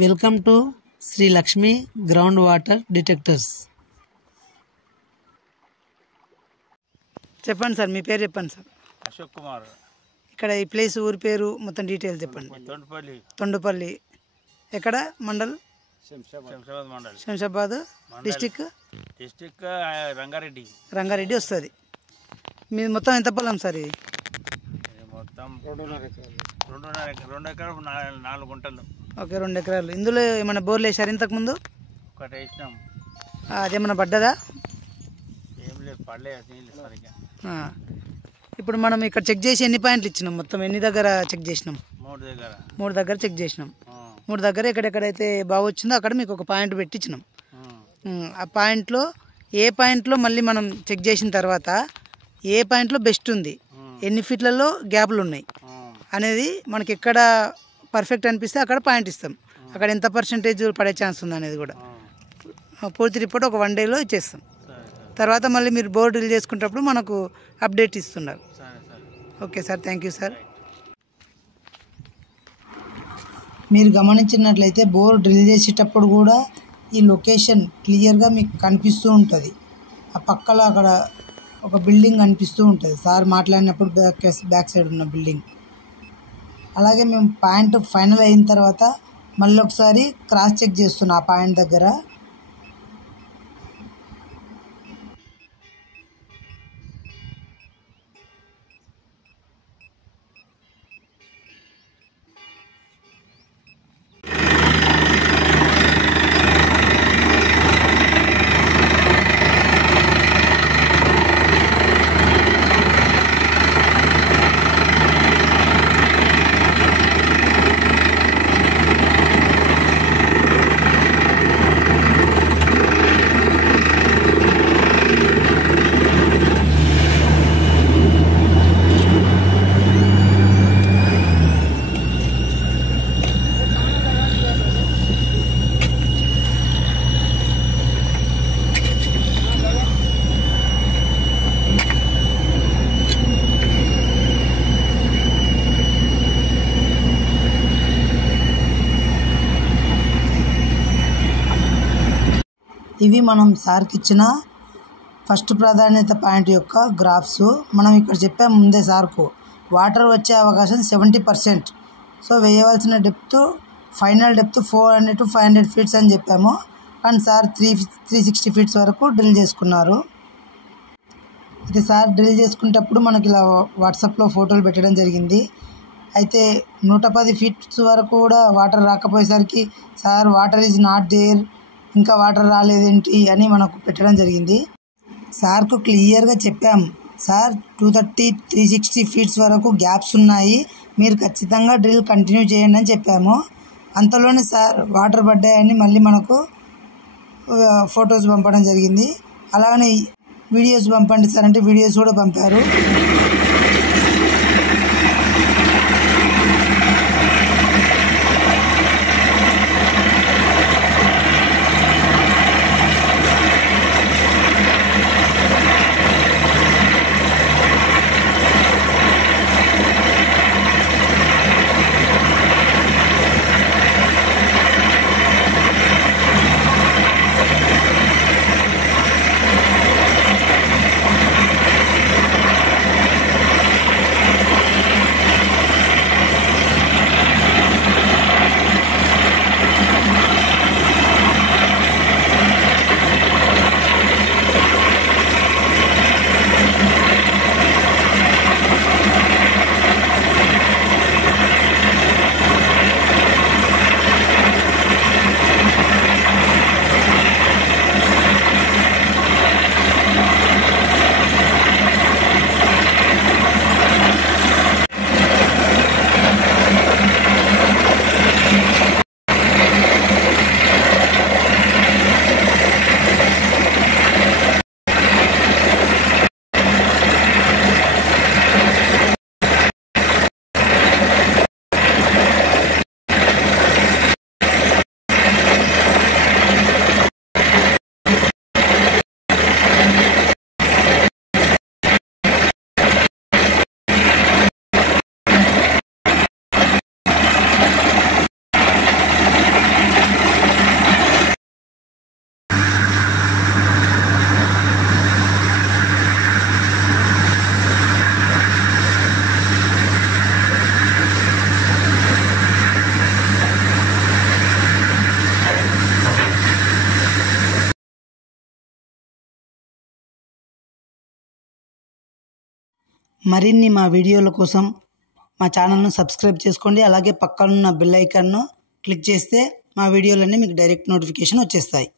Welcome to Shri Lakshmi ground water detectors. చెప్పండి sir, మీ పేరు చెప్పండి సార్. అశోక్ కుమార్. ఇక్కడ ఈ ప్లేస్ ఊరి పేరు మొత్తం డీటెయిల్స్ చెప్పండి. తొండపల్లి ఎక్కడ మండల్? శంషాబాద్ మండల్. శంషాబాద్ డిస్టిక్ రంగారెడ్డి వస్తుంది. మీది మొత్తం ఎంత పొలం సార్? ఇది మొత్తం 2 ఎకరాలు 4 గుంటలు. ఓకే, 2 ఎకరాలు. ఇందులో ఏమైనా బోర్లు వేసారు ఇంతకుముందు? ఒకటి వేసినాం. అదేమన్నా పడ్డదా? ఏం లేదు, పడలేదు నీళ్ళు సరిగ్గా. ఇప్పుడు మనం ఇక్కడ చెక్ చేసి ఎన్ని పాయింట్లు ఇచ్చినాం? మొత్తం ఎన్ని దగ్గర చెక్ చేసినాం? 3 దగ్గర చెక్ చేసినాం. 3 దగ్గర ఎక్కడెక్కడైతే బాగా వచ్చిందో అక్కడ మీకు ఒక పాయింట్ పెట్టించినాం. ఆ పాయింట్లో ఏ పాయింట్లో మళ్ళీ మనం చెక్ చేసిన తర్వాత ఏ పాయింట్లో బెస్ట్ ఉంది, ఎన్ని ఫీట్లలో గ్యాప్లు ఉన్నాయి అనేది మనకి ఎక్కడ పర్ఫెక్ట్ అనిపిస్తే అక్కడ పాయింట్ ఇస్తాం. అక్కడ ఎంత పర్సెంటేజ్ పడే ఛాన్స్ ఉంది అనేది కూడా పూర్తి రిపోర్ట్ ఒక 1 డేలో ఇచ్చేస్తాం. తర్వాత మళ్ళీ మీరు బోర్ డ్రిల్ చేసుకునేటప్పుడు మనకు అప్డేట్ ఇస్తున్నారు. Okay sir, thank you sir. మీరు గమనించినట్లయితే బోర్ డ్రిల్ చేసేటప్పుడు కూడా ఈ లొకేషన్ క్లియర్గా మీకు కనిపిస్తూ ఉంటుంది. ఆ పక్కలో అక్కడ ఒక బిల్డింగ్ కనిపిస్తూ ఉంటుంది సార్ మాట్లాడినప్పుడు, బ్యాక్ సైడ్ ఉన్న బిల్డింగ్. అలాగే మేము పాయింట్ ఫైనల్ అయిన తర్వాత మళ్ళీ ఒకసారి క్రాస్ చెక్ చేస్తున్నాం ఆ పాయింట్ దగ్గర. ఇవి మనం సార్కి ఇచ్చిన ఫస్ట్ ప్రాధాన్యత పాయింట్ యొక్క గ్రాఫ్స్. మనం ఇక్కడ చెప్పాము ముందే సార్కు వాటర్ వచ్చే అవకాశం 70%. సో వేయవలసిన depth, final depth 400 to 500 feets అని చెప్పాము. కానీ సార్ 360 ఫీట్స్ వరకు డ్రిల్ చేసుకున్నారు. అయితే సార్ డ్రిల్ చేసుకునేటప్పుడు మనకి ఇలా వాట్సాప్లో ఫోటోలు పెట్టడం జరిగింది. అయితే 110 ఫీట్స్ వరకు కూడా వాటర్ రాకపోయేసరికి sir water is not there, ఇంకా వాటర్ రాలేదేంటి అని మనకు పెట్టడం జరిగింది. సార్కు క్లియర్గా చెప్పాం, సార్ 230, 360 ఫీట్స్ వరకు గ్యాప్స్ ఉన్నాయి, మీరు ఖచ్చితంగా డ్రిల్ కంటిన్యూ చేయండి అని చెప్పాము. అంతలోనే సార్ వాటర్ పడ్డాయని మళ్ళీ మనకు ఫొటోస్ పంపడం జరిగింది. అలాగనే వీడియోస్ పంపండి సార్ అంటే వీడియోస్ కూడా పంపారు. మరిన్ని మా వీడియోల కోసం మా ఛానల్ను సబ్స్క్రైబ్ చేసుకోండి. అలాగే పక్కనున్న బెల్ ఐకాన్ను క్లిక్ చేస్తే మా వీడియోలన్నీ మీకు డైరెక్ట్ నోటిఫికేషన్ వచ్చేస్తాయి.